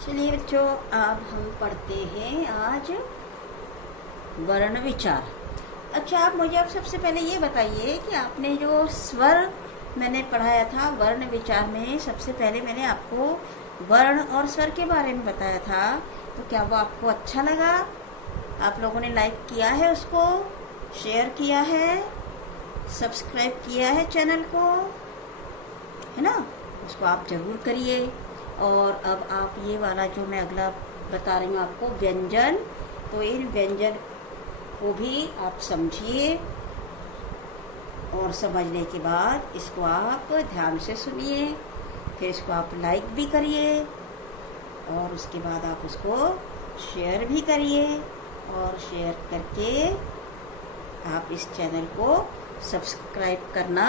चलिए बच्चों, अब हम पढ़ते हैं आज वर्ण विचार। अच्छा, आप मुझे अब सबसे पहले ये बताइए कि आपने जो स्वर मैंने पढ़ाया था वर्ण विचार में, सबसे पहले मैंने आपको वर्ण और स्वर के बारे में बताया था, तो क्या वो आपको अच्छा लगा? आप लोगों ने लाइक किया है, उसको शेयर किया है, सब्सक्राइब किया है चैनल को, है ना? उसको आप जरूर करिए। और अब आप ये वाला जो मैं अगला बता रही हूँ आपको व्यंजन, तो इन व्यंजन को भी आप समझिए और समझने के बाद इसको आप ध्यान से सुनिए, फिर इसको आप लाइक भी करिए और उसके बाद आप उसको शेयर भी करिए और शेयर करके आप इस चैनल को सब्सक्राइब करना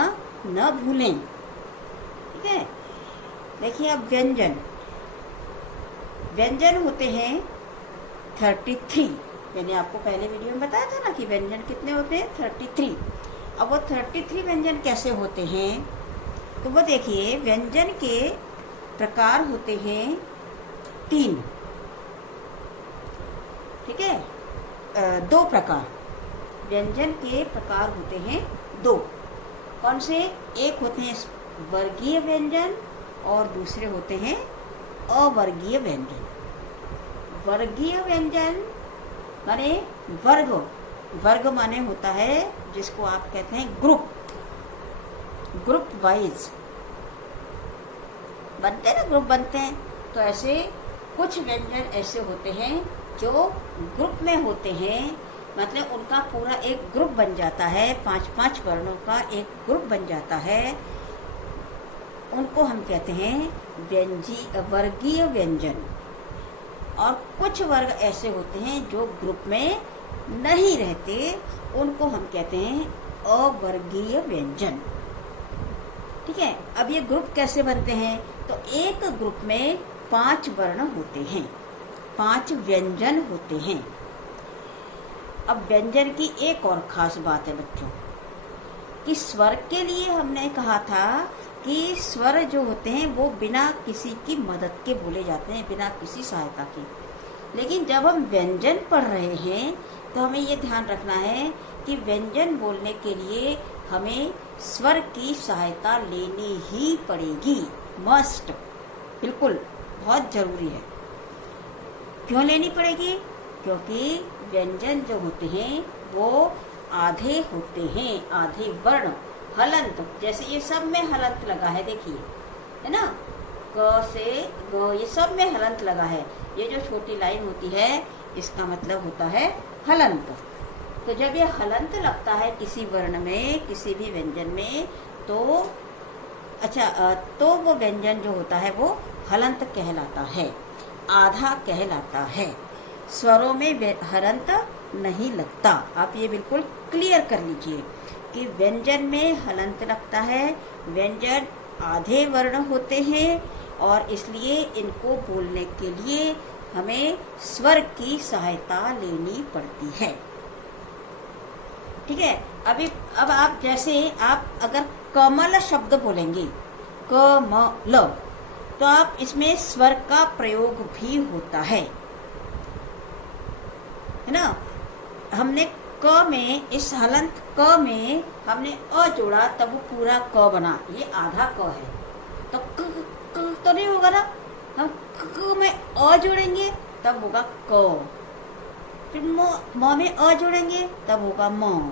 न भूलें। ठीक है? देखिए, अब व्यंजन होते हैं 33। मैंने आपको पहले वीडियो में बताया था ना कि व्यंजन कितने होते हैं, 33। अब वो 33 व्यंजन कैसे होते हैं, तो वो देखिए, व्यंजन के प्रकार होते हैं 3। ठीक है? 2 प्रकार व्यंजन के प्रकार होते हैं 2। कौन से? एक होते हैं वर्गीय व्यंजन और दूसरे होते हैं अवर्गीय व्यंजन। वर्गीय व्यंजन माने वर्ग माने होता है जिसको आप कहते हैं ग्रुप वाइज बनते हैं ना, ग्रुप बनते हैं। तो ऐसे कुछ व्यंजन ऐसे होते हैं जो ग्रुप में होते हैं, मतलब उनका पूरा एक ग्रुप बन जाता है, 5-5 वर्णों का एक ग्रुप बन जाता है। उनको हम कहते हैं वर्गीय व्यंजन। और कुछ वर्ग ऐसे होते हैं जो ग्रुप में नहीं रहते, उनको हम कहते हैं अवर्गीय व्यंजन। ठीक है? अब ये ग्रुप कैसे बनते हैं? तो एक ग्रुप में 5 वर्ण होते हैं, 5 व्यंजन होते हैं। अब व्यंजन की एक और खास बात है बच्चों, कि स्वर के लिए हमने कहा था कि स्वर जो होते हैं वो बिना किसी की मदद के बोले जाते हैं, बिना किसी सहायता के। लेकिन जब हम व्यंजन पढ़ रहे हैं तो हमें ये ध्यान रखना है कि व्यंजन बोलने के लिए हमें स्वर की सहायता लेनी ही पड़ेगी, मस्ट, बिल्कुल बहुत जरूरी है। क्यों लेनी पड़ेगी? क्योंकि व्यंजन जो होते हैं वो आधे होते हैं, आधे वर्ण हलंत। जैसे ये सब में हलंत लगा है, देखिए, है ना? क से ग, ये सब में हलंत लगा है। ये जो छोटी लाइन होती है इसका मतलब होता है हलंत। तो जब ये हलंत लगता है किसी वर्ण में, किसी भी व्यंजन में, तो तो वो व्यंजन जो होता है वो हलंत कहलाता है, आधा कहलाता है। स्वरों में हलंत नहीं लगता। आप ये बिल्कुल क्लियर कर लीजिए कि व्यंजन में हलंत लगता है, व्यंजन आधे वर्ण होते हैं और इसलिए इनको बोलने के लिए हमें स्वर की सहायता लेनी पड़ती है। ठीक है? अब आप जैसे आप अगर कमल शब्द बोलेंगे, कमल, तो आप इसमें स्वर का प्रयोग भी होता है ना? हमने क में, इस हलंत क में हमने अ जोड़ा तब वो पूरा क बना, ये आधा क है। तो क तो नहीं होगा ना, हम क में अ जोड़ेंगे तब होगा क, फिर म में अ जोड़ेंगे तब होगा म,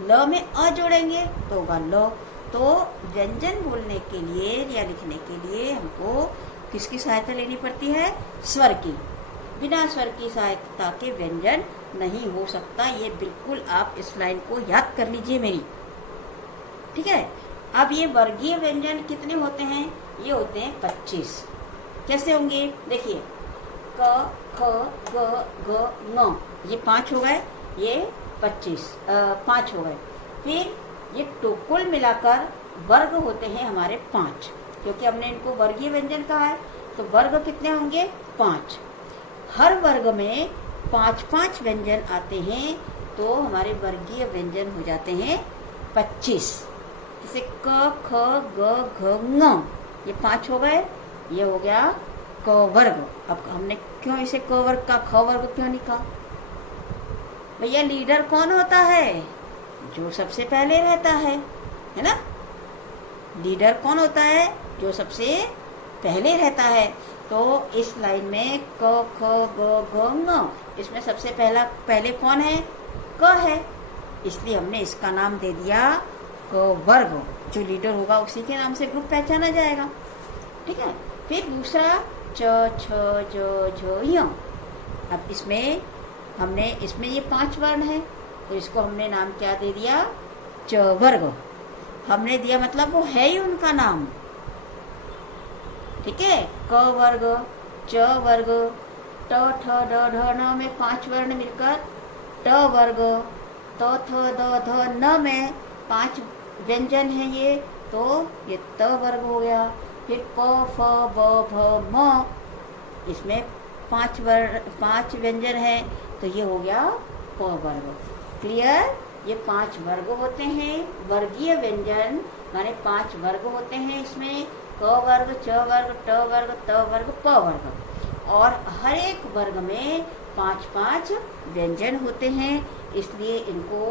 ल में अ जोड़ेंगे तो होगा ल। तो व्यंजन बोलने के लिए या लिखने के लिए हमको किसकी सहायता लेनी पड़ती है? स्वर की। बिना स्वर की सहायता के व्यंजन नहीं हो सकता। ये बिल्कुल आप इस लाइन को याद कर लीजिए मेरी। ठीक है? अब ये वर्गीय व्यंजन कितने होते हैं? ये होते हैं 25। कैसे होंगे? देखिए, क, ख, ग, घ, ङ, ये 5 हो गए, ये 5 हो गए। फिर ये कुल मिलाकर वर्ग होते हैं हमारे 5, क्योंकि हमने इनको वर्गीय व्यंजन कहा है। तो वर्ग कितने होंगे? 5। हर वर्ग में 5-5 व्यंजन आते हैं, तो हमारे वर्गीय व्यंजन हो जाते हैं 25। जैसे क, ख, ग, घ, ङ, ये 5 हो गए। ये हो गया क वर्ग। अब हमने क्यों इसे क वर्ग का ख वर्ग क्यों नहीं कहा? भैया लीडर कौन होता है? जो सबसे पहले रहता है ना? लीडर कौन होता है? जो सबसे पहले रहता है। तो इस लाइन में क ख ग घ ङ, इसमें सबसे पहले कौन है? क है, इसलिए हमने इसका नाम दे दिया क वर्ग। जो लीडर होगा उसी के नाम से ग्रुप पहचाना जाएगा। ठीक है। फिर दूसरा च छ ज झ य। अब इसमें ये 5 वर्ण है, तो इसको हमने नाम क्या दे दिया? च वर्ग। हमने दिया मतलब वो है ही उनका नाम। ठीक है। क वर्ग, च वर्ग, ट ठ ड ढ न में 5 वर्ण मिलकर ट वर्ग, त थ द ध न में 5 व्यंजन है ये, तो ये त वर्ग हो गया। फिर प फ ब भ म, इसमें 5 व्यंजन है, तो ये हो गया प वर्ग। क्लियर? ये 5 वर्ग होते हैं। वर्गीय व्यंजन माने 5 वर्ग होते हैं इसमें, क वर्ग, च वर्ग, ट वर्ग, त वर्ग, प वर्ग। और हर एक वर्ग में 5-5 व्यंजन होते हैं, इसलिए इनको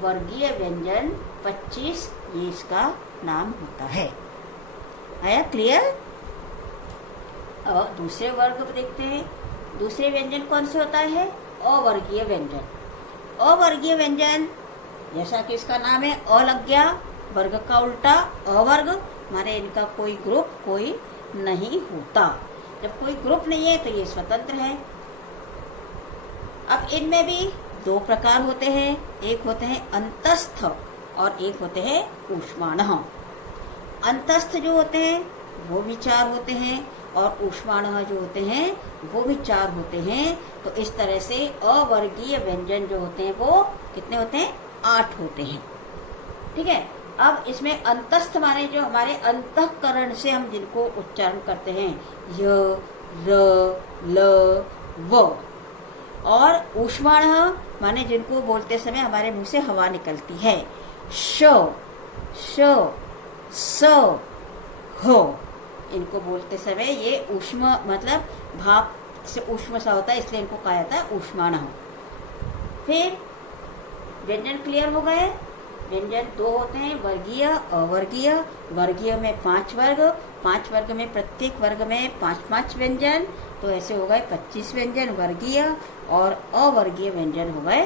वर्गीय व्यंजन 25 ये इसका नाम होता है। आया क्लियर? और दूसरे वर्ग को देखते हैं। दूसरे व्यंजन कौन से होता है? अवर्गीय व्यंजन। अवर्गीय व्यंजन जैसा कि इसका नाम है, अ लग गया, वर्ग का उल्टा अवर्ग, माने इनका कोई ग्रुप कोई नहीं होता। जब कोई ग्रुप नहीं है तो ये स्वतंत्र है। अब इनमें भी 2 प्रकार होते हैं, एक होते हैं अंतस्थ और एक होते हैं ऊष्माणः। अंतस्थ जो होते हैं वो भी 4 होते हैं, और ऊष्माणः जो होते हैं वो भी 4 होते हैं। तो इस तरह से अवर्गीय व्यंजन जो होते हैं वो कितने होते हैं? 8 होते हैं। ठीक है। अब इसमें अंतस्थ माने जो हमारे अंतःकरण से हम जिनको उच्चारण करते हैं, य, र, ल, व। और ऊष्माणः माने जिनको बोलते समय हमारे मुंह से हवा निकलती है, श, श, स, ह। इनको बोलते समय ये ऊष्म मतलब भाप से ऊष्म सा होता है, इसलिए इनको कहा जाता है ऊष्माणः। फिर व्यंजन क्लियर हो गए। व्यंजन 2 होते हैं, वर्गीय अवर्गीय। वर्गीय में 5 वर्ग, 5 वर्ग में प्रत्येक वर्ग में 5-5 व्यंजन, तो ऐसे हो गए 25 व्यंजन वर्गीय। और अवर्गीय व्यंजन हो गए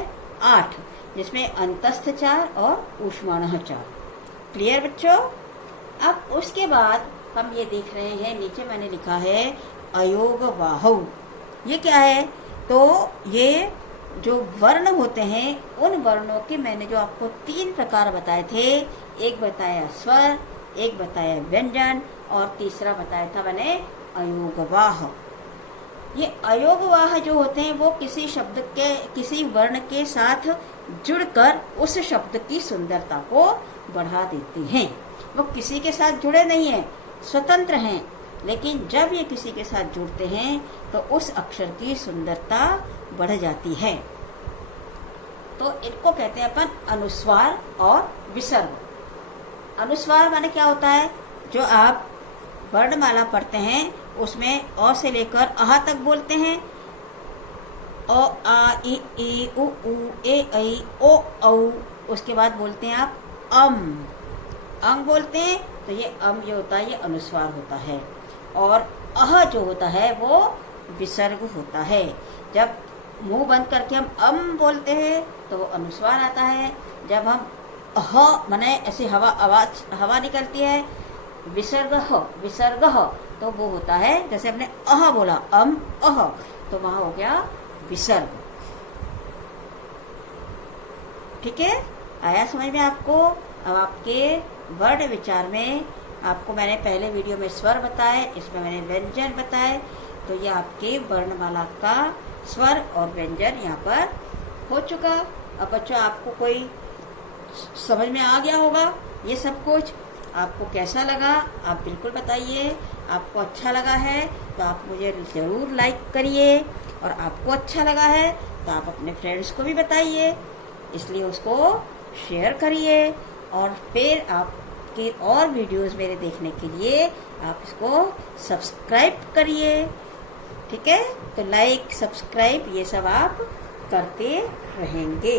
8, जिसमें अंतस्थ 4 और ऊष्माणः 4। क्लियर बच्चों? अब उसके बाद हम ये देख रहे हैं, नीचे मैंने लिखा है अयोगवाहौ। ये क्या है? तो ये जो वर्ण होते हैं, उन वर्णों के मैंने जो आपको 3 प्रकार बताए थे, एक बताया स्वर, एक बताया व्यंजन, और तीसरा बताया था मैंने अयोगवाह। ये अयोगवाह जो होते हैं वो किसी शब्द के, किसी वर्ण के साथ जुड़कर उस शब्द की सुंदरता को बढ़ा देते हैं। वो किसी के साथ जुड़े नहीं हैं, स्वतंत्र हैं, लेकिन जब ये किसी के साथ जुड़ते हैं तो उस अक्षर की सुंदरता बढ़ जाती है। तो इनको कहते हैं अपन अनुस्वार और विसर्ग। अनुस्वार माने क्या होता है? जो आप वर्णमाला पढ़ते हैं उसमें अ से लेकर अह तक बोलते हैं, अ आ इ ई उ ए ऐ ओ औ। उसके बाद बोलते हैं आप अंग बोलते हैं, तो ये ये होता है, ये अनुस्वार होता है। और अह जो होता है वो विसर्ग होता है। जब मुंह बंद करके हम बोलते हैं तो वो अनुस्वार आता है। जब हम अह माने ऐसी हवा निकलती है, विसर्ग ह, तो वो होता है जैसे हमने अह बोला, अह, तो वहां हो गया विसर्ग। ठीक है, आया समझ में आपको? अब आपके वर्ण विचार में आपको मैंने पहले वीडियो में स्वर बताए, इसमें मैंने व्यंजन बताए, तो ये आपके वर्णमाला का स्वर और व्यंजन यहाँ पर हो चुका। अब बच्चों आपको कोई समझ में आ गया होगा ये सब कुछ। आपको कैसा लगा आप बिल्कुल बताइए। आपको अच्छा लगा है तो आप मुझे ज़रूर लाइक करिए, और आपको अच्छा लगा है तो आप अपने फ्रेंड्स को भी बताइए, इसलिए उसको शेयर करिए। और फिर आपके और वीडियोस मेरे देखने के लिए आप इसको सब्सक्राइब करिए। ठीक है, तो लाइक सब्सक्राइब ये सब आप करते रहेंगे।